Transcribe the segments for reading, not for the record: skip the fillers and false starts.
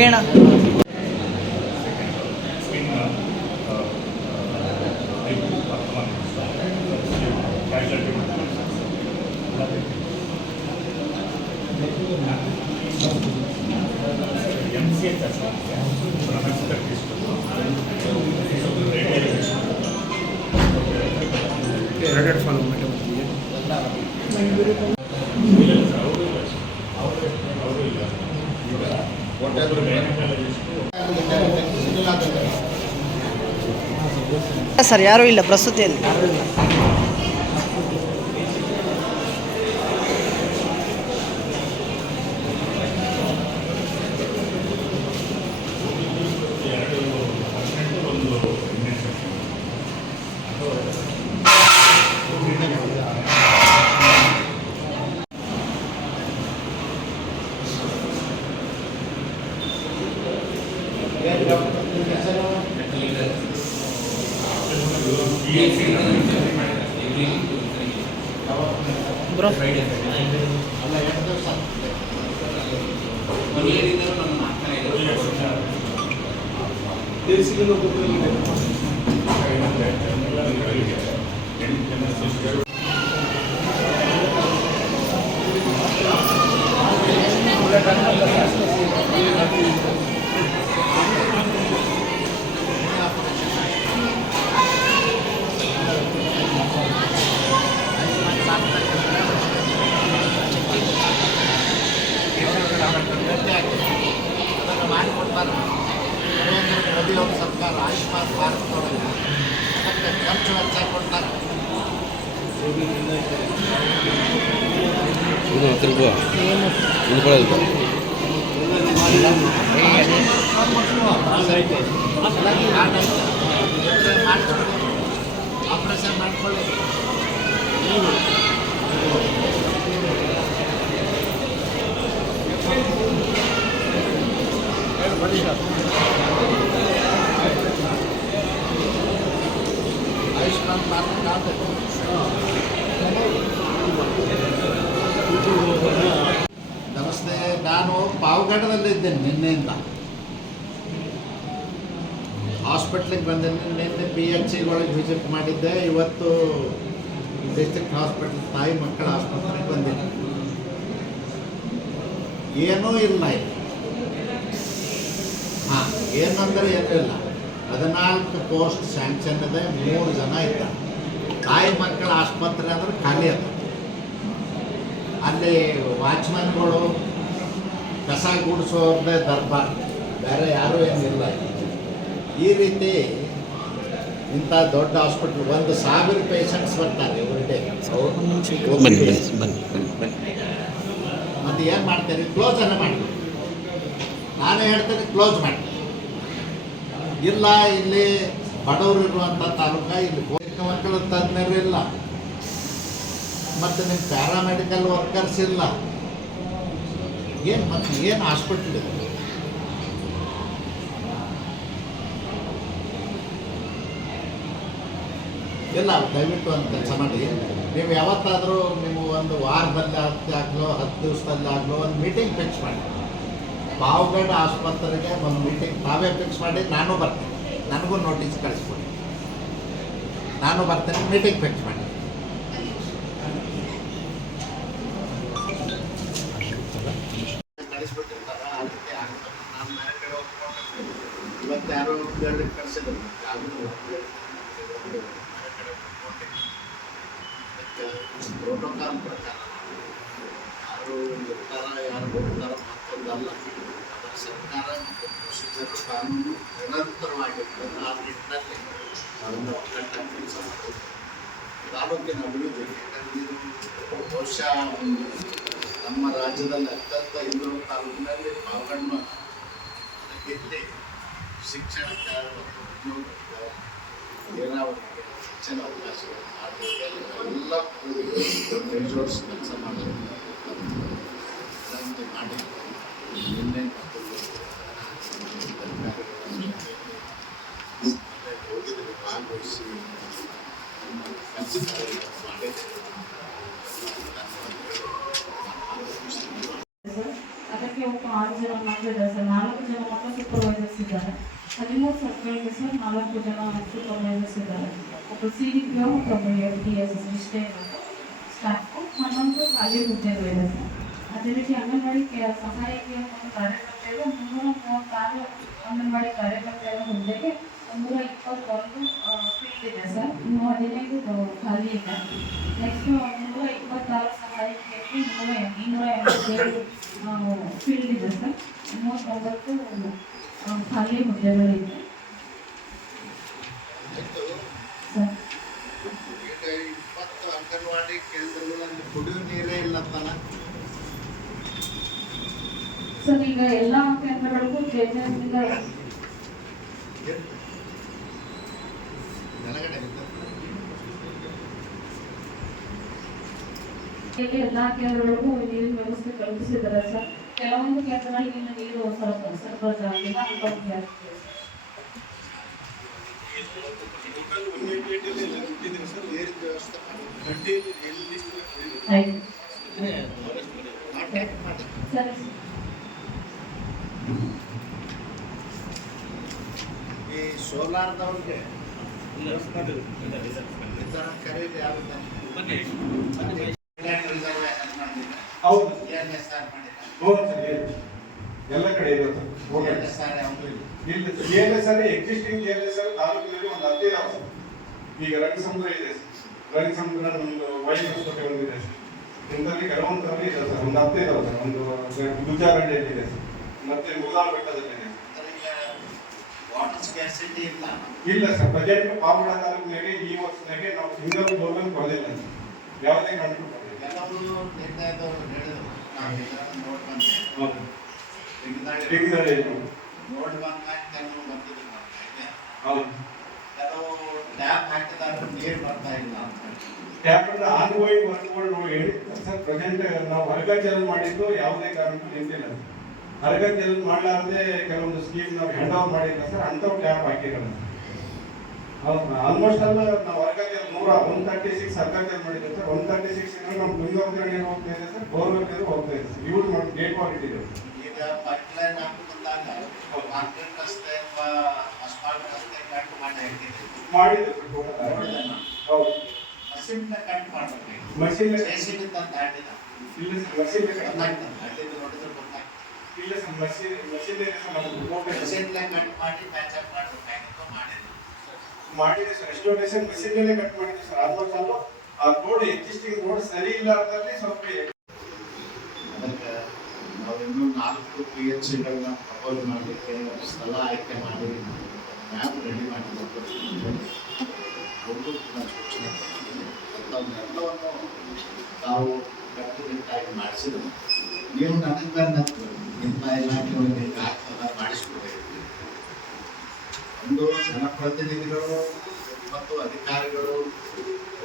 ಹೋಗೋಣ. ಸರ್ ಯಾರೂ ಇಲ್ಲ ಪ್ರಸ್ತುತಿಯಲ್ಲಿ. ಬ್ರೋ ಮೋದಿ ಅವ್ರ ಸರ್ಕಾರ ಆಯುಷ್ಮಾನ್ ಭಾರತ್ ಒಳಗೆ ಖರ್ಚು ವೆಚ್ಚ ಕೊಡ್ತಾರೆ. ಆಪರೇಷನ್ ಮಾಡ್ಕೊಳ್ಳಿ. ಆಯುಷ್ಮಾನ್ ಭಾರತ್ ಕಾರ್ಡ್. ನಮಸ್ತೆ, ನಾನು ಪಾವಗಡದಲ್ಲಿದ್ದೇನೆ. ನಿನ್ನೆಯಿಂದ ಹಾಸ್ಪಿಟ್ಲಿಗೆ ಬಂದೇನೆ. ನಿನ್ನೆ PHCಗಳಿಗೆ ವಿಸಿಟ್ ಮಾಡಿದ್ದೆ. ಇವತ್ತು ಡಿಸ್ಟ್ರಿಕ್ಟ್ ಹಾಸ್ಪಿಟಲ್ ತಾಯಿ ಮಕ್ಕಳ ಆಸ್ಪತ್ರೆಗೆ ಬಂದಿದ್ದೆ. ಏನೂ ಇಲ್ಲ ಇಲ್ಲಿ. ಏನಂದರೆ ಏನೂ ಇಲ್ಲ. 14 ಪೋಸ್ಟ್ ಸ್ಯಾಂಕ್ಷನ್ ಇದೆ, 3 ಜನ ಇದ್ದಾರೆ. ತಾಯಿ ಮಕ್ಕಳ ಆಸ್ಪತ್ರೆ ಅಂದ್ರೆ ಖಾಲಿ ಅದ. ಅಲ್ಲಿ ವಾಚ್ಮನ್ಗಳು, ಕಸ ಗುಡಿಸೋರ್ದೇ ದರ್ಬಾರ್, ಬೇರೆ ಯಾರೂ ಏನಿಲ್ಲ. ಈ ರೀತಿ ಇಂಥ ದೊಡ್ಡ ಹಾಸ್ಪಿಟ್ಲ್ 1,000 ಪೇಷಂಟ್ಸ್ ಬರ್ತಾರೆ ಎವ್ರಿ ಡೇ. ಮತ್ತು ಏನು ಮಾಡ್ತೀರಿ? ಕ್ಲೋಸ್ ಅನ್ನ ಮಾಡಿ. ನಾನೇ ಹೇಳ್ತೇನೆ ಕ್ಲೋಸ್ ಮಾಡಿ. ಇಲ್ಲ, ಇಲ್ಲಿ ಬಡವರು ಇರುವಂಥ ತಾಲೂಕ, ಇಲ್ಲಿ ಪೋಷಕ ಮಕ್ಕಳ ತಜ್ಞರು ಇಲ್ಲ, ಮತ್ತು ನಿಮ್ಮ ಪ್ಯಾರಾಮೆಡಿಕಲ್ ವರ್ಕರ್ಸ್ ಇಲ್ಲ. ಏನು ಮತ್ತು ಏನು ಹಾಸ್ಪಿಟ್ಲ್ ಇದೆ? ಇಲ್ಲ, ದಯವಿಟ್ಟು ಒಂದು ಕೆಲಸ ಮಾಡಿ. ನೀವು ಯಾವತ್ತಾದರೂ ನೀವು ಒಂದು ವಾರದಲ್ಲಿ ಆಗಲೋ 10 ದಿವಸದಲ್ಲಿ ಆಗಲೋ ಒಂದು ಮೀಟಿಂಗ್ ಫಿಕ್ಸ್ ಮಾಡಿ. ಪಾವಗಡ ಆಸ್ಪತ್ರೆಗೆ ಒಂದು ಮೀಟಿಂಗ್ ತಾವೇ ಫಿಕ್ಸ್ ಮಾಡಿ. ನಾನು ಬರ್ತೇನೆ, ನನಗೂ ನೋಟಿಸ್ ಕಳಿಸ್ಕೊಡಿ. ನಾನು ಬರ್ತೇನೆ, ಮೀಟಿಂಗ್ ಫಿಕ್ಸ್ ಮಾಡಿ. ಕಳಿಸ್ಬಿಟ್ಟಿರ್ತಾರ, ಅದಕ್ಕೆ ನಾನು ಬೇರೆ ಕಡೆ ಹೋಗ್ಕೊಂಡು ಇವತ್ತು ಯಾರೋ ಹೇಳಿ ಕಳಿಸಿದ್ರು. ಪ್ರೋಟೋಕಾಲ್ ಪ್ರಕಾರ ಯಾರು ಇರ್ತಾರ, ಯಾರು ಹೋಗ್ತಾರ ಮತ್ತೊಂದಲ್ಲ. ಅದರ ಸರ್ಕಾರ ಮತ್ತು ಪ್ರೊಸೀಜರ್ ಕಾನೂನು ನಿರಂತರವಾಗಿರ್ತದೆ. ಆ ನಿಟ್ಟಿನಲ್ಲಿ ಅದನ್ನು ಒಗ್ಗಟ್ಟಾಗಿ ಕೆಲಸ ಮಾಡೋದು ತಾಲೂಕಿನ ಅಭಿವೃದ್ಧಿ. ಬಹುಶಃ ನಮ್ಮ ರಾಜ್ಯದಲ್ಲಿ ಅತ್ಯಂತ ಹಿಂದುಳಿದ ತಾಲೂಕಿನಲ್ಲಿ ಪಾವಗಡ ಗೆದ್ದೆ ಶಿಕ್ಷಣಕ್ಕೆ ಮತ್ತು ಉದ್ಯೋಗಕ್ಕೆ, ನೀರಾವರಿಗೆ ಹೆಚ್ಚಿನ ಅವಕಾಶಗಳು ಎಲ್ಲ ಜೋಡಿಸಿ ಕೆಲಸ ಮಾಡಬೇಕು ಮಾಡಿ. ನಿನ್ನೆ ಮತ್ತು ಹೋಗಿದ್ರೆ ಭಾಗವಹಿಸಿ ಮಾಡಿದ್ದೇವೆ. ಸರ್ಕಲ್ಗೆ ಒಟ್ಟು 6 ಜನ ಮಾತ್ರ ಇದ್ದಾರೆ ಸರ್. 4 ಜನ ಮಾತ್ರ ಸೂಪರ್ವೈಸರ್ಸ್ ಇದ್ದಾರೆ. 13 ಸರ್ಕಲ್ಗೆ ಸರ್ 4 ಜನ ಸೂಪರ್ವೈಸರ್ಸ್ ಇದ್ದಾರೆ. ಒಬ್ಬ CDPO ಮತ್ತು ಒಬ್ಬ FDS ಇಷ್ಟೇ ಸ್ಟಾಫು. ಮತ್ತೊಂದು ಖಾಲಿ ಹುದ್ದೆಗಳು ಇದೆ ಸರ್. ಅದೇ ರೀತಿ ಅಂಗನವಾಡಿ ಸಹಾಯಕಿಯ ಒಂದು ಕಾರ್ಯಕರ್ತೆಯರು 336 ಅಂಗನವಾಡಿ ಕಾರ್ಯಕರ್ತೆಯರ ಹುದ್ದೆಗೆ 121 ಫೀಲ್ಡ್ ಇದೆ ಸರ್. ಇನ್ನು 15 ಖಾಲಿ ಇದೆ. ನೆಕ್ಸ್ಟ್ 126 ಸಹಾಯಕಿಯರಿಗೆ 287 ಫೀಲ್ಡ್ ಇದೆ ಸರ್. 39 ಖಾಲಿ ಹುದ್ದೆಗಳಿದೆ ಸರ್. ಈಗ 20 ಅಂಗನವಾಡಿ ಕೇಂದ್ರಗಳಲ್ಲಿ ಕುಡಿಯುವ ನೀರೇ ಇಲ್ಲತ್ತಲ್ಲ ಸರ್. ಈಗ ಎಲ್ಲ ಕೇಂದ್ರಗಳಿಗೂ ಜೆಜೆಎಸ್ನಿಂದ ಎಲ್ಲ ಕೇಂದ್ರಗಳಿಗೂ ನೀರಿನ ವ್ಯವಸ್ಥೆ ಕಲ್ಪಿಸಿದ್ದಾರೆ ಸರ್. ಕೆಲವೊಂದು ಕೇಂದ್ರಗಳಿಗೆ ಇನ್ನು ನೀರು ಸರಬರಾಜು ಆಗಿಲ್ಲ ಅಂತ ಸರಿ. ಈ ಸೋಲಾರ್ದವ್ರಿಗೆ ಖರೀದಿ ಆಗುತ್ತೆ. ಹೌದು ಎಲ್ಲ ಕಡೆ ಇದೆ ಸರ್. ಎಕ್ಸಿಸ್ಟಿಂಗ್ JLSR ತಾಲೂಕಿನಲ್ಲಿ ಒಂದು 15 ಸರ್. ಈಗ ರಂಗಸಮುದ್ರ ಇದೆ, ರಂಗಸಮುದ್ರ ಒಂದು ವೈನ್ ಹೊಸಕೋಟೆ ಒಂದಿದೆ ಸರ್. ಇಂಥಲ್ಲಿ ಕೆಲವೊಂದರಲ್ಲಿ ಇದೆ ಸರ್, ಒಂದು 15 ಸರ್. ಒಂದು ಗುಜ್ಜಾಗಡ್ಡೆಯಲ್ಲಿ ಇದೆ ಸರ್, ಮತ್ತೆ ಮುಗಾಲ ಬೆಟ್ಟದಲ್ಲಿ ಇದೆ ಇಲ್ಲ ಸರ್. ಬಜೆಟ್ ಪಾವಡ ತಾಲೂಕಿನಾಗೆ ಈ ವರ್ಷದಾಗೆ ನಾವು ಸಿಂಗಲ್ ಬೋರ್ವೆಲ್ ಕೊಡಲಿಲ್ಲ ಸರ್. ಯಾವುದೇ ಕಾರಣಕ್ಕೂ ಆನ್ಗೋಯಿಂಗ್ ವರ್ಕ್ಗಳು ಹೇಳಿ ಸರ್. ಪ್ರೆಸೆಂಟ್ ನಾವು ಹೊರಗ ಚಾಲನೆ ಮಾಡಿದ್ದು ಯಾವುದೇ ಕಾರಣಕ್ಕೂ ನಿಂತಿಲ್ಲ. ಹೊರಗ ಚಾಲನೆ ಮಾಡಲಾರದೆ ಕೆಲವೊಂದು ಸ್ಕೀಮ್ ನಾವು ಹ್ಯಾಂಡ್ ಓವರ್ ಮಾಡಿಲ್ಲ ಸರ್. ಅಂಥವು ಟ್ಯಾಪ್ ಹಾಕಿರಲ್ಲ. ಆಲ್ಮೋಸ್ಟ್ ಅಲ್ಲ ನಾವು ಹೊರಗ 136 ಸರ್ಕಾರ ಮಾಡಿದ್ದೆ ಸರ್. 136 ಇದ್ರೆ ನಮ್ಮ ತುಂಗಭದ್ರಾ ನೀರು ಹೋಗ್ತಾ ಇದೆ ಸರ್, ಬೋರ್ವೆಲ್ ನೀರು ಹೋಗ್ತಾ ಇದೆ ಸರ್. ಇವ್ರು ನಮ್ಮ ಗೇಟ್ ಕ್ವಾಲಿಟಿ ಇದೆ. ಈಗ ಪೈಪ್ಲೈನ್ ಹಾಕುವಂದಾಗ ಕಾಂಕ್ರೀಟ್ ರಸ್ತೆ ಅಸ್ಫಾಲ್ಟ್ ರಸ್ತೆ ಕಟ್ ಮಾಡಿದ್ರು ಹೌದು. ಮಷಿನ್ ಕಟ್ ಮಾಡ್ಬೇಕು. ಮಷಿನ್ JCB ತಂದು ಹಾಕಿದ ಇಲ್ಲ ಸರ್. ಮಷಿನ್ ಹಾಕಿದ್ದು ನೋಡಿದ್ರೆ ಗೊತ್ತಾಗ್ತದೆ. ಇಲ್ಲ ಸರ್. ಮಷಿನ್ ಕಟ್ ಮಾಡಿ ಪ್ಯಾಚಪ್ ಮಾಡಬೇಕಾಗಿತ್ತು ಮಾಡಿದೆ ಸರ್. ಎಸ್ಟೋನೇಷನ್ ಮಷಿನ್ ಕಟ್ ಮಾಡಿದೆ ಸರ್. ಆಲ್ಮೋಸ್ಟ್ ಅಲ್ಲೂ ಆ ರೋಡ್ ಎಕ್ಸಿಸ್ಟಿಂಗ್ ರೋಡ್ ಸರಿ ಇಲ್ಲ ಅಂತಲ್ಲಿ ಸ್ವಲ್ಪ ಅದಕ್ಕೆ ನಾವು ಇನ್ನೂ 4 PHCಗಳನ್ನ ಪ್ರಪೋಸ್ ಮಾಡಲಿಕ್ಕೆ ಸ್ಥಳ ಆಯ್ಕೆ ಮಾಡಿ ಮ್ಯಾಪ್ ರೆಡಿ ಮಾಡಿಕೊಟ್ಟು ಅವ್ರಿಗೂ ಕೂಡ ಸೂಚನೆ ಅಂಥವನ್ನೆಲ್ಲವನ್ನು ತಾವು ಕಟ್ಟುನಿಟ್ಟಾಗಿ ಮಾಡಿಸಿದ್ರು. ನೀವು ನನಗೆ ಬಂದಂತ ನಿಮ್ಮ ಇಲಾಖೆಯೊಳಗೆ ಆಗ್ತದ ಮಾಡಿಸ್ಕೊಡ್ಬೇಕು. ಒಂದು ಜನಪ್ರತಿನಿಧಿಗಳು ಮತ್ತು ಅಧಿಕಾರಿಗಳು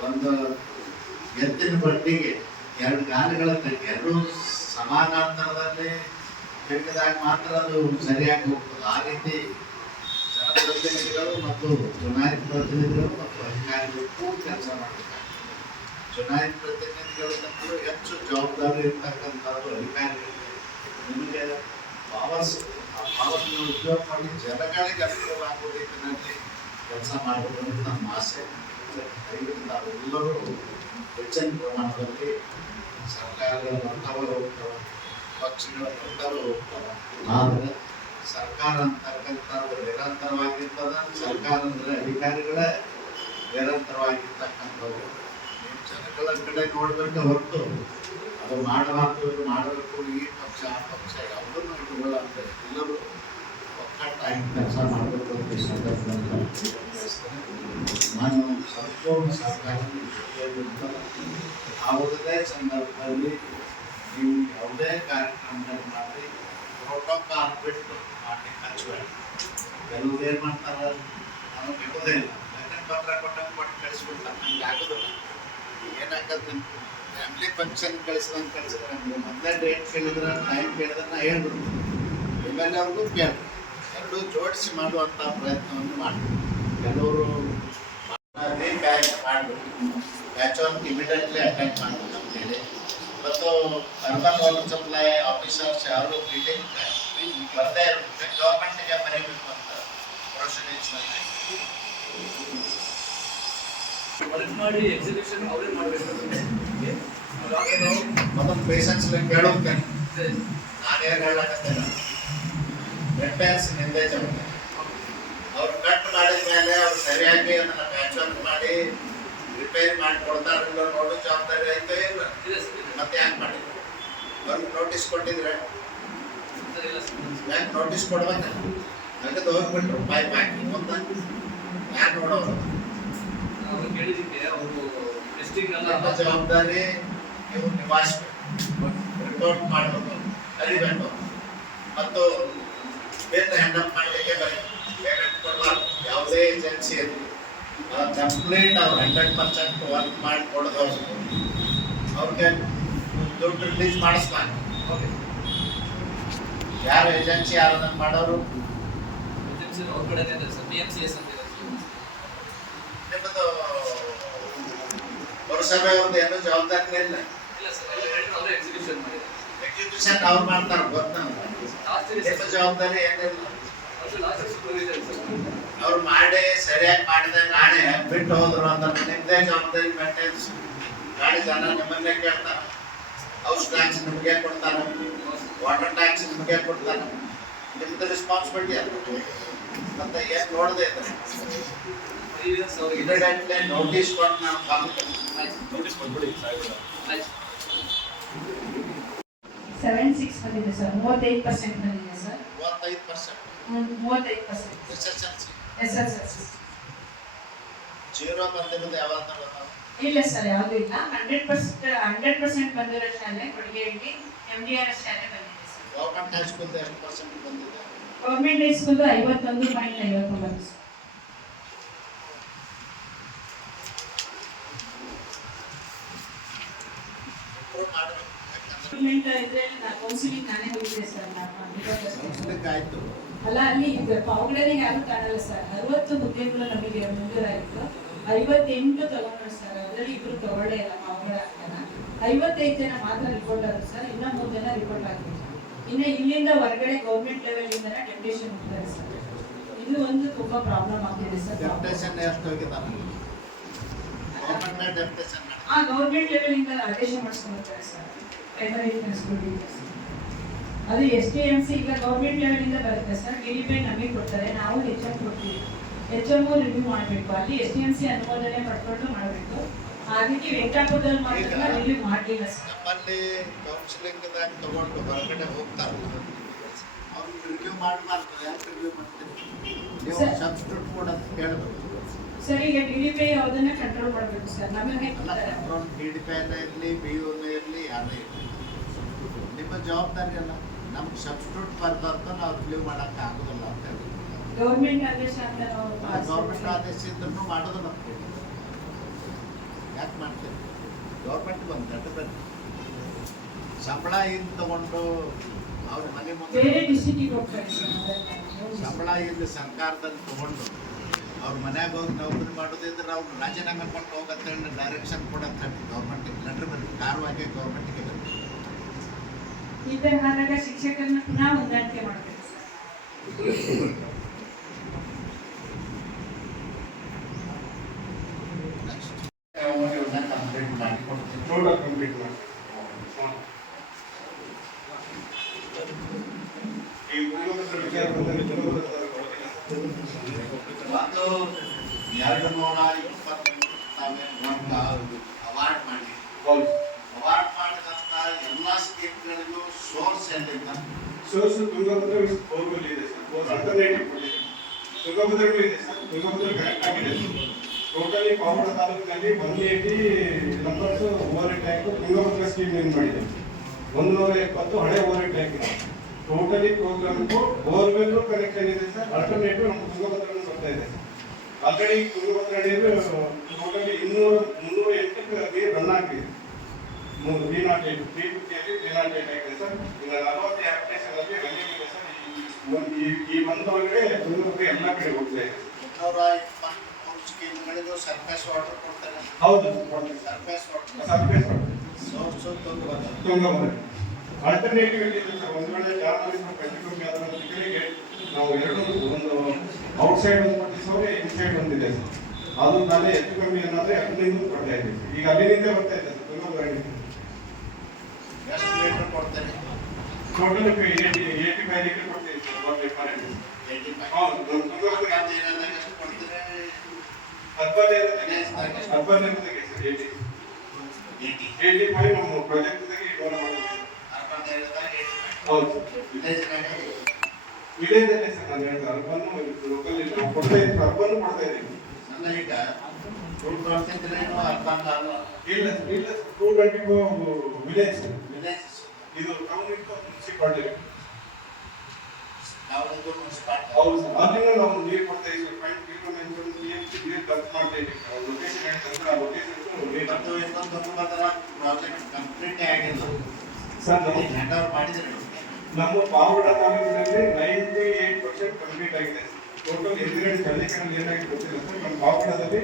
ಒಂದು ಎತ್ತಿನ ಬಂಡಿಗೆ 2 ಗಾಲಿಗಳನ್ನು ಕಟ್ಟಿ 2 ಸಮಾನಾಂತರದಲ್ಲಿ ತೆಗೆದಾಗ ಮಾತ್ರ ಅದು ಸರಿಯಾಗಿ ಹೋಗ್ತದೆ. ಆ ರೀತಿ ಜನಪ್ರತಿನಿಧಿಗಳು ಮತ್ತು ಚುನಾಯಿತ ಪ್ರತಿನಿಧಿಗಳು ಮತ್ತು ಅಧಿಕಾರಿಗಳು ಕೂಡ ಕೆಲಸ ಮಾಡಬೇಕಾಗ್ತದೆ. ಚುನಾಯಿತ ಪ್ರತಿನಿಧಿಗಳಿಗಿಂತಲೂ ಹೆಚ್ಚು ಜವಾಬ್ದಾರಿ ಇರ್ತಕ್ಕಂಥದ್ದು ಅಧಿಕಾರಿಗಳಿಗೆ. ನಿಮಗೆ ಪವರ್ಸ್ ಉದ್ಯೋಗ ಮಾಡಿ ಜನಗಳಿಗೆ ಅನುಕೂಲ ಆಗುವ ರೀತಿಯಲ್ಲಿ ಕೆಲಸ ಮಾಡಬೇಕು ಅಂತ ನಮ್ಮ ಆಸೆ. ದಯವಿಟ್ಟು ನಾವೆಲ್ಲರೂ ಹೆಚ್ಚಿನ ಪ್ರಮಾಣದಲ್ಲಿ ಸರ್ಕಾರಗಳ ಬಂದವರು ಹೋಗ್ತವೆ, ಪಕ್ಷಗಳ ಬಂದವರು ಹೋಗ್ತವೆ. ಆದರೆ ಸರ್ಕಾರ ಅಂತಕ್ಕಂಥದ್ದು ನಿರಂತರವಾಗಿರ್ತದೆ. ಸರ್ಕಾರ ಅಂದರೆ ಅಧಿಕಾರಿಗಳೇ ನಿರಂತರವಾಗಿರ್ತಕ್ಕಂಥವ್ರು. ನೀವು ಜನಗಳ ಕಡೆ ನೋಡಬೇಕು ಹೊರತು ಅದು ಮಾಡಬಾರ್ದು ಮಾಡಬೇಕು ಈ ಪಕ್ಷ ಆ ಪಕ್ಷ ಯಾವುದನ್ನು ಇಟ್ಟುಕೊಳ್ಳಂತೆ ಎಲ್ಲರೂ ಒಕ್ಕಟ್ಟಾಗಿ ಕೆಲಸ ಮಾಡಬೇಕು ಅಂತ ಈ ಸಂದರ್ಭದಲ್ಲಿ ನಾನು ಸಂಪೂರ್ಣ ಸರ್ಕಾರ ಯಾವುದೇ ಸಂದರ್ಭದಲ್ಲಿ ನೀವು ಯಾವುದೇ ಕಾರ್ಯಕ್ರಮದಲ್ಲಿ ಮಾಡಿ ಪ್ರೋಟೋಕಾಲ್ ಬಿಟ್ಟು ಮಾಡಿ ಹಚ್ಚಬೇಡ. ಕೆಲವರು ಏನು ಮಾಡ್ತಾರೆ, ನಮಗೆ ಬಿಡೋದೇ ಇಲ್ಲ, ಯಾಕಂದ್ರೆ ಪತ್ರ ಕೊಟ್ಟು ಕಳಿಸ್ಬಿಡ್ತಾರೆ. ನಮ್ಗೆ ಆಗೋದಿಲ್ಲ. ಏನಾಗತ್ತೆ, ನಿಮ್ಮ ಫ್ಯಾಮಿಲಿ ಫಂಕ್ಷನ್ ಕಳಿಸಿದ್ರೆ ನೀವು ಮೊದಲೇ ಡೇಟ್ ಕೇಳಿದ್ರೆ ಟೈಮ್ ಕೇಳಿದ್ರೆ ನಾ ಹೇಳ್ಬಿಡ್ತೀನಿ. ನಿಮ್ಮೆಲ್ಲ ಅವ್ರಿಗೂ ಕೇಳಿ 2 ಜೋಡಿಸಿ ಮಾಡುವಂಥ ಪ್ರಯತ್ನವನ್ನು ಮಾಡಿ. ಕೆಲವರು ಬ್ಯಾಚ್ ಮಾಡಬೇಕು, ಬ್ಯಾಚ್ ಒಂದು ಇಮಿಡಿಯೇಟ್ಲಿ ಅಟೆಂಡ್ ಮಾಡಬೇಕು ಅಂತೇಳಿ. ಇವತ್ತು ಅರ್ಬನ್ ವಾಟರ್ ಸಪ್ಲೈ ಆಫೀಸರ್ಸ್ ಯಾರು ಮೀಟಿಂಗ್ ಬರ್ದೇ ಇರುತ್ತೆ ಗೌರ್ಮೆಂಟ್ಗೆ ಬರೀಬೇಕು ಅಂತ ಪ್ರೊಸೀಡಿಂಗ್ಸ್ ವರ್ಕ್ ಮಾಡಿ ಎಕ್ಸಿಬಿಷನ್ ಅವರೇ ಮಾಡಬೇಕು. ಮತ್ತೊಂದು ಪೇಷನ್ಸ್ ಕೇಳೋಕೆ ನಾನೇನು ಹೇಳಕತ್ತೇನೆ ರಿಪೇರ್ಸ್ ನಿಂದೆ ಜವಾಬ್ದಾರಿ. ಅವ್ರು ಕಟ್ ಮಾಡಿದ ಮೇಲೆ ಅವ್ರು ಸರಿಯಾಗಿ ಅದನ್ನ ಪ್ಯಾಚ್ ವರ್ಕ್ ಮಾಡಿ ರಿಪೇರಿ ಮಾಡಿ ಕೊಡ್ತಾರಿಲ್ಲ ನೋಡೋ ಜವಾಬ್ದಾರಿ ಆಯ್ತು ಇಲ್ಲ ಮತ್ತೆ ಯಾಕೆ ಮಾಡಿದ್ರು? ಅವ್ರಿಗೆ ನೋಟಿಸ್ ಕೊಟ್ಟಿದ್ರೆ ಯಾಕೆ ನೋಟಿಸ್ ಕೊಡ್ಬೇಕಲ್ಲ? ಅದಕ್ಕೆ ಹೋಗ್ಬಿಟ್ರು ಪೈಪ್ ಹಾಕಿ ಅಂತ ಯಾರು ನೋಡೋರು? ಅವ್ರು ಕೇಳಿದ್ದಕ್ಕೆ ಅವರು ಟೆಸ್ಟಿಂಗ್ ಎಲ್ಲ ನಮ್ಮ ಜವಾಬ್ದಾರಿ ನೀವು ನಿಭಾಯಿಸ್ಬೇಕು, ರಿಪೋರ್ಟ್ ಮಾಡಬೇಕು, ಅರಿಬೇಕು ಮತ್ತು ಬೇರೆ ಹ್ಯಾಂಡಲ್ ಮಾಡಲಿಕ್ಕೆ ಬರೀ ಪೇಮೆಂಟ್ ಕೊಡಬಾರ್ದು. ಯಾವುದೇ ಏಜೆನ್ಸಿ ಇರಲಿ ಕಂಪ್ಲೀಟ್ ಅವ್ರು 100% ವರ್ಕ್ ಮಾಡಿ ಕೊಡೋದು ಅವ್ರಿಗೆ ದುಡ್ಡು ರಿಲೀಸ್ ಮಾಡಿಸ್ಬಾರ್ದು. ಓಕೆ ಯಾರು ಏಜೆನ್ಸಿ ಯಾರು ಅದನ್ನು ಮಾಡೋರು ಏಜೆನ್ಸಿ ಅವ್ರ ಕಡೆನೇ ಇದೆ ಸರ್. PMCS ಅಂತ ಇದೆ. ನಿಮ್ಮದು ಪುರಸಭೆ ಅವ್ರದ್ದು ಏನೂ ಜವಾಬ್ದಾರಿ ಇಲ್ಲ. ಇಲ್ಲ ಸರ್, ಎಲ್ಲ ಹೇಳಿದ್ರು ಅವರೇ ಎಕ್ಸಿಬಿಷನ್ ಮಾಡಿದ್ದಾರೆ. ಎಕ್ಸಿಕ್ಯೂಷನ್ ಅವ್ರು ಮಾಡ್ತಾರೆ ಗೊತ್ತ. ಲಾಸ್ಟ್ ನಿಮ್ಮ ಜವಾಬ್ದಾರಿ ಏನಿಲ್ಲ. ಅದು ಲಾಸ್ಟ್ ಸೂಪರ್ವೈಸರ್ ಸರ್. ಅವ್ರು ಮಾಡಿ ಸರಿಯಾಗಿ ಮಾಡಿದ ನಾಳೆ ಬಿಟ್ಟು ಹೋದ್ರು ಅಂತ ನಿಮ್ಮದೇ ಜವಾಬ್ದಾರಿ ಮೇಂಟೆನ್ಸ್. ನಾಳೆ ಜನ ನಿಮ್ಮನ್ನೇ ಕೇಳ್ತಾರೆ. ಹೌಸ್ ಟ್ಯಾಕ್ಸ್ ನಿಮಗೆ ಕೊಡ್ತಾರೆ, ವಾಟರ್ ಟ್ಯಾಕ್ಸ್ ನಿಮಗೆ ಕೊಡ್ತಾರೆ. ನಿಮ್ಮದು ರೆಸ್ಪಾನ್ಸಿಬಿಲಿಟಿ ಅದು. ಮತ್ತೆ ಏನು ನೋಡದೆ ಇದ್ದಾರೆ ಪ್ರೀವಿಯಸ್ ಅವರಿಗೆ ಇಮಿಡಿಯೇಟ್ಲಿ ನೋಟಿಸ್ ಕೊಟ್ಟು ನಾವು ನೋಟಿಸ್ ಕೊಟ್ಬಿಡಿ ಸಾಹೇಬ್ರ. ಆಯ್ತು 76 ಬಂದಿದೆ ಸರ್, 35% ಬಂದಿದೆ ಸರ್. 35% 35% SSLC SSLC. ಜೀರೋ ಬಂದಿರೋದು ಯಾವಾಗ ಇಲ್ಲ ಸರ್, ಯಾವುದೂ ಇಲ್ಲ. 100% ಬಂದಿರೋ ಶಾಲೆ ಕೊಡಗೇಹಳ್ಳಿ MDR ಶಾಲೆ ಬಂದಿದೆ ಸರ್. ಗೌರ್ಮೆಂಟ್ ಹೈಸ್ಕೂಲ್ದು ಎಷ್ಟು ಪರ್ಸೆಂಟ್ ಬಂದಿದೆ? Government high school 51.59 sir. ಇಂಪ್ರೂವ್ ಮಾಡಬೇಕು. ಗೌರ್ಮೆಂಟ್ ಇದರಲ್ಲಿ ಕೌನ್ಸಿಲಿಂಗ್ ನಾನೇ ಹೋಗಿದ್ದೆ ಸರ್. ಕೌನ್ಸಿಲಿಂಗ್ ಆಯಿತು. ಅಲ್ಲ, ಅಲ್ಲಿ ಪಾವಗಡನೆ ಯಾರು ಕಾಣಲ್ಲ ಸರ್. 60 ಹುದ್ದೆಗಳು ನಮಗೆ ಮಂಜೂರಾಯಿತು. 58 ತಗೊಂಡ್ರು ಸರ್. ಅದರಲ್ಲಿ ಇಬ್ರು ತಗೊಳ್ಳೇ ಇಲ್ಲ ಪಾವಗಡ ಅಂತನ. 55 ಜನ ಮಾತ್ರ ರಿಪೋರ್ಟ್ ಆದ್ರು ಸರ್. ಇನ್ನ 3 ಜನ ರಿಪೋರ್ಟ್ ಆಗಿಲ್ಲ. ಇನ್ನು ಇಲ್ಲಿಂದ ಹೊರಗಡೆ ಗೌರ್ಮೆಂಟ್ ಲೆವೆಲ್ ಇಂದ ಡೆಪ್ಯುಟೇಷನ್ ಹೋಗ್ತಾರೆ ಸರ್. ಇದು ಒಂದು ತುಂಬಾ ಪ್ರಾಬ್ಲಮ್ ಆಗ್ತಿದೆ ಸರ್. ಡೆಪ್ಯುಟೇಷನ್ ಎಷ್ಟು ಹೋಗಿದ್ದಾರೆ? ಗೌರ್ಮೆಂಟ್ ಡೆಪ್ಯುಟೇಷನ್ ಗೌರ್ಮೆಂಟ್ ಲೆವೆಲ್ ಇಂದ ಆದೇಶ ಮಾಡಿಸ್ಕೊಳ್ತಾರೆ ಸರ್. ಪ್ರೈಮರಿ ಸ್ಕೂಲ್ ಟೀಚರ್ಸ್ ಅದು STMC ಈಗ ಗೌರ್ಮೆಂಟ್ ಲೆವೆಲ್ ಇಂದ ಬರುತ್ತೆ ಸರ್. DDP ನಮಗೆ ಕೊಡ್ತಾರೆ, ನಾವು HM ಕೊಡ್ತೀವಿ. HM ರಿವ್ಯೂ ಮಾಡಬೇಕು. ಅಲ್ಲಿ STMC ಅನುಮೋದನೆ ಪಡ್ಕೊಂಡು ಮಾಡಬೇಕು. ಅದಕ್ಕೆ ವೆಂಕಟಾಪುರದಲ್ಲಿ ಮಾತ್ರ ರಿವ್ಯೂ ಮಾಡಲಿಲ್ಲ ಸರ್. ನಮ್ಮಲ್ಲಿ ಕೌನ್ಸಿಲಿಂಗ್ದಾಗ ತಗೊಂಡು ಹೊರಗಡೆ ಹೋಗ್ತಾರಲ್ಲ, ಅವ್ರಿಗೆ ರಿವ್ಯೂ ಮಾಡಬಾರ್ದು. ಯಾಕೆ ರಿವ್ಯೂ ಮಾಡ್ತೀರಿ? ನೀವು ಸರ್. ಸಬ್ಸ್ಟಿಟ್ಯೂಟ್ ಕೂಡ ಅಂತ ಕೇಳಬೇಕು. ಸರ್, ಈಗ DDP ಯಾವುದನ್ನ ಕಂಟ್ರೋಲ್ ಮಾಡಬೇಕು ಸರ್. ನಮಗೆ DDP ಇರಲಿ, BO ಇರಲಿ, ಯಾರೇ ಇರಲಿ, ನಿಮ್ಮ ಜವಾಬ್ದಾರಿ ಅಲ್ಲ. ನಮ್ಗೆ ಸಬ್ಸ್ಟಿಟ್ಯೂಟ್ ಬರ್ತಂತ ನಾವು ರಿವ್ಯೂ ಮಾಡೋಕ್ಕೆ ಆಗೋದಿಲ್ಲ ಅಂತ ಹೇಳಿ ಗೌರ್ಮೆಂಟ್ ಆದೇಶ ಅಂತ ನಾವು ಗೌರ್ಮೆಂಟ್ ಆದೇಶ ಇದ್ರೂ ಮಾಡೋದು ನಮ್ಗೆ ಯಾಕೆ ಮಾಡ್ತೀವಿ? ಗೌರ್ಮೆಂಟ್ ಒಂದು ದಡ್ಡ ಸಂಬಳ ಇಲ್ಲಿ ತಗೊಂಡು ಅವ್ರ ಮನೆ ಮುಂದೆ ಬೇರೆ ಡಿಸ್ಟ್ರಿಕ್ಟಿಗೆ ಹೋಗ್ತಾರೆ ಸರ್. ಸಂಬಳ ಇಲ್ಲಿ ಸರ್ಕಾರದಲ್ಲಿ ತಗೊಂಡು ಅವ್ರ ಮನ್ಯಾಗ ಹೋಗಿ ನೌಕರಿ ಮಾಡೋದಿದ್ರೆ ಅವ್ರು ರಾಜೀನಾಮೆ ಕೊಟ್ಟು ಹೋಗತ್ತೇಳಿ ಡೈರೆಕ್ಷನ್ ಕೊಡಂತ ಹೇಳಿ ಗೌರ್ಮೆಂಟಿಗೆ ಲೆಟ್ರ್ ಬರಬೇಕು. ಕಾರವಾಗಿ ಗೌರ್ಮೆಂಟಿಗೆ ಬರಬೇಕು. ಈ ಥರ ಆದಾಗ ಶಿಕ್ಷಕರನ್ನ ಪುನಃ ಹೊಂದಾಣಿಕೆ ಮಾಡಬೇಕು ಸರ್. ಕಂಪ್ಲೀಟ್ ಮಾಡಿ ಕೊಡ್ತೀನಿ. ಟೋಟಲ್ ಕಂಪ್ಲೀಟ್ ಮಾಡಿ. ಈ ಮೂಲಭೂತ ವಿಚಾರ ಬಂದರೆ ಮೂಲಭೂತ ಒಂದು 223 ಅವಾರ್ಡ್ ಮಾಡಿ ಹೌದು. ಅವಾರ್ಡ್ ಮಾಡಿದಂಥ ಎಲ್ಲ ಸ್ಕೀಮ್ಗಳಿಗೂ ಸೋರ್ಸ್ ಎಲ್ಲಿಂದ? ಸೋರ್ಸ್ ತುಂಗಭದ್ರಾ ಬೋರ್ವೆಲ್ ಇದೆ ಸರ್. ಆಲ್ಟರ್ನೇಟಿವ್ ಕೊಟ್ಟಿದೆ. ತುಂಗಭದ್ರಗೂ ಇದೆ ಸರ್. ತುಂಗಭದ್ರಾ ಕನೆಕ್ಟ್ ಆಗಿದೆ. ಟೋಟಲಿ ಪಾವಗಡ ತಾಲೂಕಿನಲ್ಲಿ 180 numbers over tank Tungabhadra scheme ಏನು ಮಾಡಿದೆ. 170 ಹಳೆ ಓವರ್ ಟ್ಯಾಂಕ್ ಇದೆ. ಟೋಟಲಿ ಪ್ರೋಗ್ರಾಮ್ಗೂ ಬೋರ್ವೆಲ್ ಕನೆಕ್ಷನ್ ಇದೆ ಸರ್. ಆಲ್ಟರ್ನೇಟಿವ್ ನಮ್ಮ ತುಂಗಭದ್ರಾ ಬರ್ತಾ ಇದೆ. ಆಲ್ರೆಡಿ ತುಂಗಭದ್ರಾ ನೀರು ಟೋಟಲಿ 308 ನೀರು ರನ್ ಆಗಿದೆ. 308 350 308 ಆಗಿದೆ ಸರ್. ಇನ್ನು 40 ಅಪ್ಲಿಕೇಶನ್ ಅಲ್ಲಿ ರನ್ನಿಂಗ್ ಇದೆ ಸರ್. ಈ ಮಂದೊಳಗಡೆ ತುಂಗಭದ್ರಾ ಎಲ್ಲ ಕಡೆ ಹೋಗ್ತಾ ಇದೆ. 223 ಸ್ಕೀಮ್ಗಳಿಗೂ ಸರ್ಫೇಸ್ ವಾಟರ್ ಕೊಡ್ತಾರೆ. ಹೌದು, surface water surface source Tungabhadra. Tungabhadra alternative ಇದೆ ಸರ್. ಒಂದು ವೇಳೆ ಯಾರಾದ್ರೂ ಸ್ವಲ್ಪ ಹೆಚ್ಚು ಕಮ್ಮಿ ಆದ ದಿಕ್ಕರಿಗೆ ನಾವು ಎರಡು ಒಂದು ಔಟ್ಸೈಡ್ ಒಂದು ಪಟ್ಟಿಸೋರೆ ಇನ್ಸೈಡ್ ಒಂದಿದೆ ಸರ್. ಅದು ನಾಳೆ ಹೆಚ್ಚು ಕಮ್ಮಿ ಏನಾದ್ರೆ ಅಲ್ಲಿಂದ ಕೊಡ್ತಾ ಇದ್ದೀವಿ. ಈಗ ಅಲ್ಲಿಂದ ಬರ್ತಾ ಇದೆ ಸರ್ ತುಂಗಭದ್ರಾ. ಎಷ್ಟು ಲೀಟರ್ ಕೊಡ್ತೇನೆ? ಟೋಟಲ್ 85 ಲೀಟರ್ ಕೊಡ್ತೀವಿ ಸರ್. 85. ಹೌದು. ತುಂಗಭದ್ರಾ ಎಷ್ಟು ಕೊಡ್ತೀರಿ? 15 ಸರ್. 85 ನಮ್ಮ ಪ್ರಾಜೆಕ್ಟ್ ಇನ್ವಾಲ್ವ್ ಮಾಡಿದ್ದೀವಿ. ಹೌದು ವಿಲೇಜ್ ಅಲ್ಲಿ ಸರ್. ನಾನು ಹೇಳ್ತಾ ಅರ್ಬನ್ ಲೋಕಲ್ ನಾವು ಕೊಡ್ತಾ ಇದ್ದೀವಿ. ಅರ್ಬನ್ ಕೊಡ್ತಾ ಇದ್ದೀವಿ. ನನ್ನ ಈಗ 220 ಅರ್ಬನ್ ಅಲ್ಲ. ಇಲ್ಲ ಇಲ್ಲ 224 ವಿಲೇಜ್. ವಿಲೇಜ್ ಇದು ಟೌನ್ ಇಂದ ಮುನ್ಸಿಪಾಲಿಟಿ. ಯಾವುದಕ್ಕೂ ಮುನ್ಸಿಪಾಲಿಟಿ. ಹೌದು ಸರ್. ಅಲ್ಲಿಂದ ನಾವು ನೀರು ಕೊಡ್ತಾ ಇದ್ದೀವಿ. 5 ಕಿಲೋಮೀಟರ್ ನೀರು ಡಂಪ್ ಮಾಡ್ತಾ ಇದ್ದೀವಿ. ಲೊಕೇಶನ್ ಹೇಳ್ತಾರೆ ಆ ಲೊಕೇಶನ್ ನೀರು ಮತ್ತು ಇನ್ನೊಂದು ತುಂಗಭದ್ರಾ ಪ್ರಾಜೆಕ್ಟ್ ಕಂಪ್ಲೀಟ್ ಆಗಿಲ್ಲ ಸರ್. ನಮ್ಮ ಹ್ಯಾಂಡ್ ಓವರ್ ಮಾಡಿದ್ರೆ ನಮ್ಮ ಪಾವಗಡ ತಾಲೂಕಿನಲ್ಲಿ 98% ಕಂಪ್ಲೀಟ್ ಆಗಿದೆ. ಟೋಟಲ್ ಎದುರುಗಡೆ ಚಳ್ಳಕೆರೆಯಲ್ಲಿ ಏನಾಗಿದೆ ಗೊತ್ತಿಲ್ಲ ಸರ್. ನಮ್ಮ ಪಾವಗಡದಲ್ಲಿ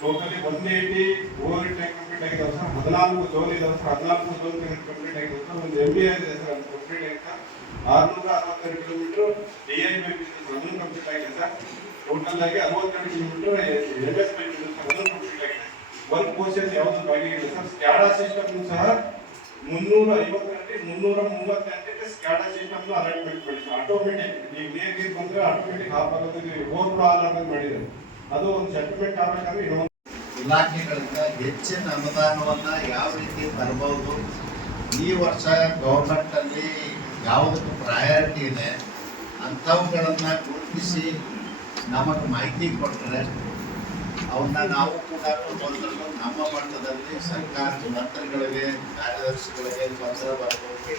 ಟೋಟಲಿ 180 ಓವರ್ ಟ್ಯಾಂಕ್ ಕಂಪ್ಲೀಟ್ ಆಗಿದೆ ಸರ್. 14 ಝೋನ್ ಇದಾವೆ ಸರ್. 14 ಝೋನ್ ಕಂಪ್ಲೀಟ್ ಆಗಿದೆ ಸರ್. ಒಂದು MDR ಇದೆ ಸರ್. ಅದು ಕಂಪ್ಲೀಟ್ ಆಗಿದೆ ಸರ್. 662 ಕಿಲೋಮೀಟರ್ DI ಪೈಪ್ ಇದೆ ಸರ್. ಅದನ್ನು ಕಂಪ್ಲೀಟ್ ಆಗಿದೆ ಸರ್. ಟೋಟಲ್ ಆಗಿ 62 ಕಿಲೋಮೀಟರ್ MS ಪೈಪ್ ಇದೆ ಸರ್. ಅದನ್ನು ಕಂಪ್ಲೀಟ್ ಆಗಿದೆ. ವರ್ಕ್ ಪೋರ್ಷನ್ ಯಾವುದು ಬಾಕಿ ಇದೆ ಸರ್. ಸ್ಕ್ಯಾಡಾ ಸಿಸ್ಟಮ್ ಸಹ 350ರಲ್ಲಿ 338 ಸ್ಕ್ಯಾಡಾ ಸಿಸ್ಟಮ್ ಅಲೈನ್ಮೆಂಟ್ ಮಾಡಿ ಆಟೋಮೆಟಿಕ್. ಈಗ ನೀರಿಗೆ ಬಂದ್ರೆ ಆಟೋಮೆಟಿಕ್ ಆಫ್ ಆಗೋದಕ್ಕೆ ಓವರ್ಫ್ಲೋ ಅಲಾರ್ಮೆಂಟ್ ಮಾಡಿದ್ದಾರೆ. ಅದು ಒಂದು ಸೆಟಲ್ಮೆಂಟ್ ಆಗಬೇಕಾದ್ರೆ ಇನ್ನೊಂದು ಇಲಾಖೆಗಳಿಂದ ಹೆಚ್ಚಿನ ಅನುದಾನವನ್ನ ಯಾವ ರೀತಿ ತರಬಹುದು, ಈ ವರ್ಷ ಗೌರ್ಮೆಂಟ್ ಅಲ್ಲಿ ಯಾವುದಕ್ಕೆ ಪ್ರಯಾರಿಟಿ ಇದೆ ಅಂಥವುಗಳನ್ನ ಗುರುತಿಸಿ ನಮಗೆ ಮಾಹಿತಿ ಕೊಟ್ಟರೆ ಅವನ್ನ ನಾವು ಕೂಡ ಮೊದಲು ನಮ್ಮ ಮಟ್ಟದಲ್ಲಿ ಸರ್ಕಾರದ ಮಂತ್ರಿಗಳಿಗೆ, ಕಾರ್ಯದರ್ಶಿಗಳಿಗೆ ಪತ್ರ ಬರಬೇಕು.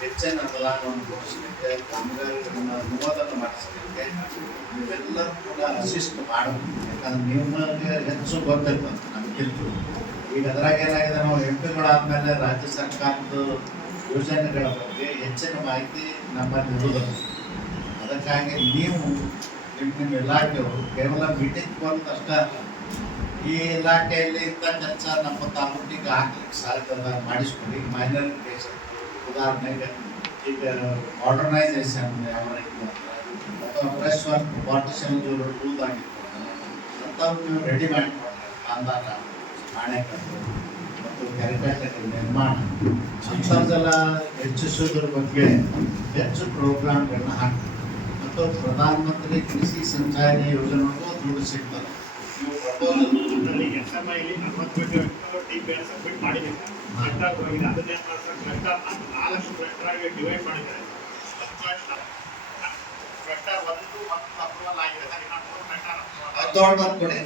ಹೆಚ್ಚಿನ ಅನುದಾನವನ್ನು ಕೊಡಿಸಲಿಕ್ಕೆ, ಕಾಮಗಾರಿಗಳನ್ನು ಅನುಮೋದನೆ ಮಾಡಿಸಲಿಕ್ಕೆ ನೀವೆಲ್ಲರೂ ಕೂಡ ಅಸಿಸ್ಟ್ ಮಾಡಬೇಕು. ಯಾಕಂದ್ರೆ ನಿಮಗೆ ಹೆಚ್ಚು ಗೊತ್ತಿರ್ತದೆ ನಮಗಿಂತ. ಈಗ ಅದ್ರಾಗ ಏನಾಗಿದೆ, ನಾವು ಎಂಪಿಗಳಾದ್ಮೇಲೆ ರಾಜ್ಯ ಸರ್ಕಾರದ ಯೋಜನೆಗಳ ಬಗ್ಗೆ ಹೆಚ್ಚಿನ ಮಾಹಿತಿ ನಮ್ಮಲ್ಲಿ ಇರುವುದಿಲ್ಲ. ಅದಕ್ಕಾಗಿ ನೀವು ನಿಮ್ಮ ಇಲಾಖೆಯವರು ಕೇವಲ ಮೀಟಿಂಗ್ ಬಂದು ಅಷ್ಟೇ ಈ ಇಲಾಖೆಯಲ್ಲಿ ಇಂಥ ಕೆಲಸ ನಮ್ಮ ತಾಲೂಕಿಗೆ ಹಾಕ್ಲಿಕ್ಕೆ ಸಾಧ್ಯ ಮಾಡಿಸ್ಕೊಡಿ. ಮೈನರ್ ಕೇಸಸ್ ಉದಾಹರಣೆಗೆ ಈಗ ಮಾಡರ್ನೈಸೇಷನ್ ಯಾವ ರೀತಿ ಅಥವಾ ಫ್ರೆಶ್ ವರ್ಕ್ ಪಾರ್ಟಿಷನ್ ಟೂದಾಗಿರ್ಬೋದು ಅಂಥವು ನೀವು ರೆಡಿ ಮಾಡಿಕೊಡ್ರಿ. ಅಂದಾಗ ಅಣೆಕಟ್ಟು ಮತ್ತು ಕೆರೆಕಟ್ಟೆಗಳ ನಿರ್ಮಾಣ ಅಂತರ್ಜಲ ಹೆಚ್ಚಿಸುವುದ್ರ ಬಗ್ಗೆ ಹೆಚ್ಚು ಪ್ರೋಗ್ರಾಮ್ಗಳನ್ನ ಹಾಕಿ ಮತ್ತು ಪ್ರಧಾನ ಮಂತ್ರಿ ಕೃಷಿ ಸಿಂಚಾಯಿ ಯೋಜನೆಗೂ ದುಡ್ಡು ಸಿಗ್ತದೆ. ನೀವು ಪ್ರಪೋಸಲ್ SMIಲಿ 40 TPS ಸಬ್ಮಿಟ್ ಮಾಡಿದ್ದೀವಿ. ಕ್ಲಸ್ಟರ್ ಹೋಗಿದೆ. ಅದನ್ನೇ ಕ್ಲಸ್ಟರ್ 4 ಕ್ಲಸ್ಟರ್ ಆಗಿ ಡಿವೈಡ್ ಮಾಡಿದ್ದಾರೆ. ಕ್ಲಸ್ಟರ್ 1 ಅಪ್ರೂವಲ್ ಆಗಿದೆ. ಇನ್ನೊಂದು ಕ್ಲಸ್ಟರ್ ದೊಡ್ಡ ಕೊಡಿ.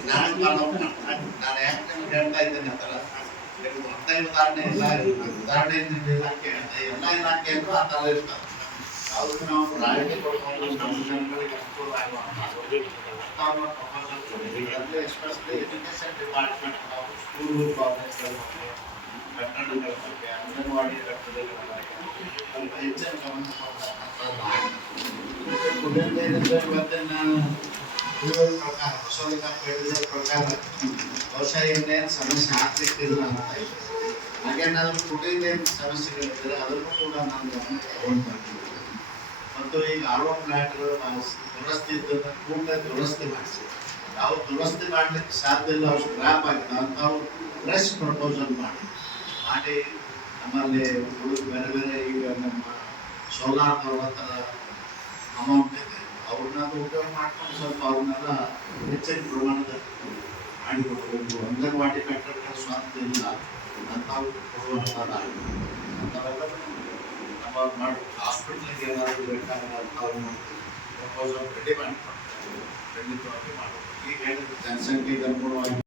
ನಾನು ಯಾಕೆ ನಿಮ್ಗೆ ಹೇಳ್ತಾ ಇದ್ದೇನೆ ಅಂತಾರ, ಒಂದೇ ಉದಾಹರಣೆ ಇಲ್ಲ. ಉದಾಹರಣೆಯಿಂದ ಇಲಾಖೆ ಎಲ್ಲ ಇಲಾಖೆಯಲ್ಲೂ ಆ ಥರ ಇರ್ತದೆ. ಅದಕ್ಕೆ ನಾವು ರಾಯಿತಿ ಕೊಡ್ಕೊಂಡು ನಮ್ಮ ಜನಗಳಿಗೆ ಅನುಕೂಲ ಆಗುವಂಥದ್ದು ಪ್ರಪೋಸಲ್ ಕೊಡಿದ್ದೀವಿ. ಅಂದರೆ ಎಸ್ಪೆಷಲಿ ಎಜುಕೇಷನ್ ಡಿಪಾರ್ಟ್ಮೆಂಟ್ ನಾವು ಸ್ಕೂಲು ಕಾಲೇಜ್ಗಳ ಬಗ್ಗೆ, ಕಟ್ಟಡಗಳ ಬಗ್ಗೆ, ಅಂಗನವಾಡಿ ಕಟ್ಟಡಗಳ ಬಗ್ಗೆ ಸ್ವಲ್ಪ ಹೆಚ್ಚಿನ ಗಮನ ಕೊಡತಕ್ಕಂಥದ್ದು. ಕುಡಿಯುವ ನೀರಿನ ಇವತ್ತಿನ ಪ್ರಕಾರ ಬಸವಲಿಂಗಪ್ಪ ಹೇಳಿದ ಪ್ರಕಾರ ಬಹುಶಃ ಇನ್ನೇನು ಸಮಸ್ಯೆ ಆಗ್ಲಿಕ್ಕಿಲ್ಲ ಅಂತ ಇದೆ. ಹಾಗೇನಾದರೂ ಕುಡಿಯುವ ನೀರಿನ ಸಮಸ್ಯೆಗಳಿದ್ದರೆ ಅದನ್ನು ಕೂಡ ನಾನು ಗಮನಕ್ಕೆ ತಗೊಂಡು ಬರ್ತೀನಿ. ಮತ್ತು ಈಗ RO ಪ್ಲಾಂಟ್ಗಳು ದುರಸ್ತಿ ಇದ್ದನ್ನು ಕೂಡಲೇ ದುರಸ್ತಿ ಮಾಡಿಸಿ, ಯಾವ ದುರಸ್ತಿ ಮಾಡಲಿಕ್ಕೆ ಸಾಧ್ಯ ಇಲ್ಲ, ಅವು ಸ್ಕ್ರ್ಯಾಪ್ ಆಗಿದೆ ಅಂಥವು ಫ್ರೆಶ್ ಪ್ರಪೋಸಲ್ ಮಾಡಿ ನಮ್ಮಲ್ಲಿ ಬೇರೆ ಬೇರೆ ಈಗ ನಮ್ಮ ಸೋಲಾರ್ದವ್ರ ಹತ್ರ ಅಮೌಂಟ್ ಇದೆ, ಅವ್ರನ್ನ ಉಪಯೋಗ ಮಾಡ್ಕೊಂಡು ಸ್ವಲ್ಪ ಅವ್ರನ್ನೆಲ್ಲ ಹೆಚ್ಚಿನ ಪ್ರಮಾಣದಲ್ಲಿ ಮಾಡಿಕೊಡ್ಬೇಕು. ಅಂಗನವಾಡಿ ಕಟ್ಟಡಗಳ ಸ್ವಂತ ಇಲ್ಲ ಅಂಥವು ಕೊಡುವಂಥದ್ದಾಗಿದೆ. ಅಂಥವೆಲ್ಲ ನಮ್ಮ ಮಾಡಿ ಹಾಸ್ಪಿಟ್ಲಿಗೆ ಏನಾದರೂ ಬೇಕಾದ್ರೆ ನಾವು ಪ್ರಪೋಸಲ್ ರೆಡಿ ಮಾಡಿಕೊಡ್ತೇವೆ. ಖಂಡಿತವಾಗಿ ಮಾಡಬೇಕು. ಈಗ ಹೇಳಿದ ಜನಸಂಖ್ಯೆಗೆ ಅನುಗುಣವಾಗಿ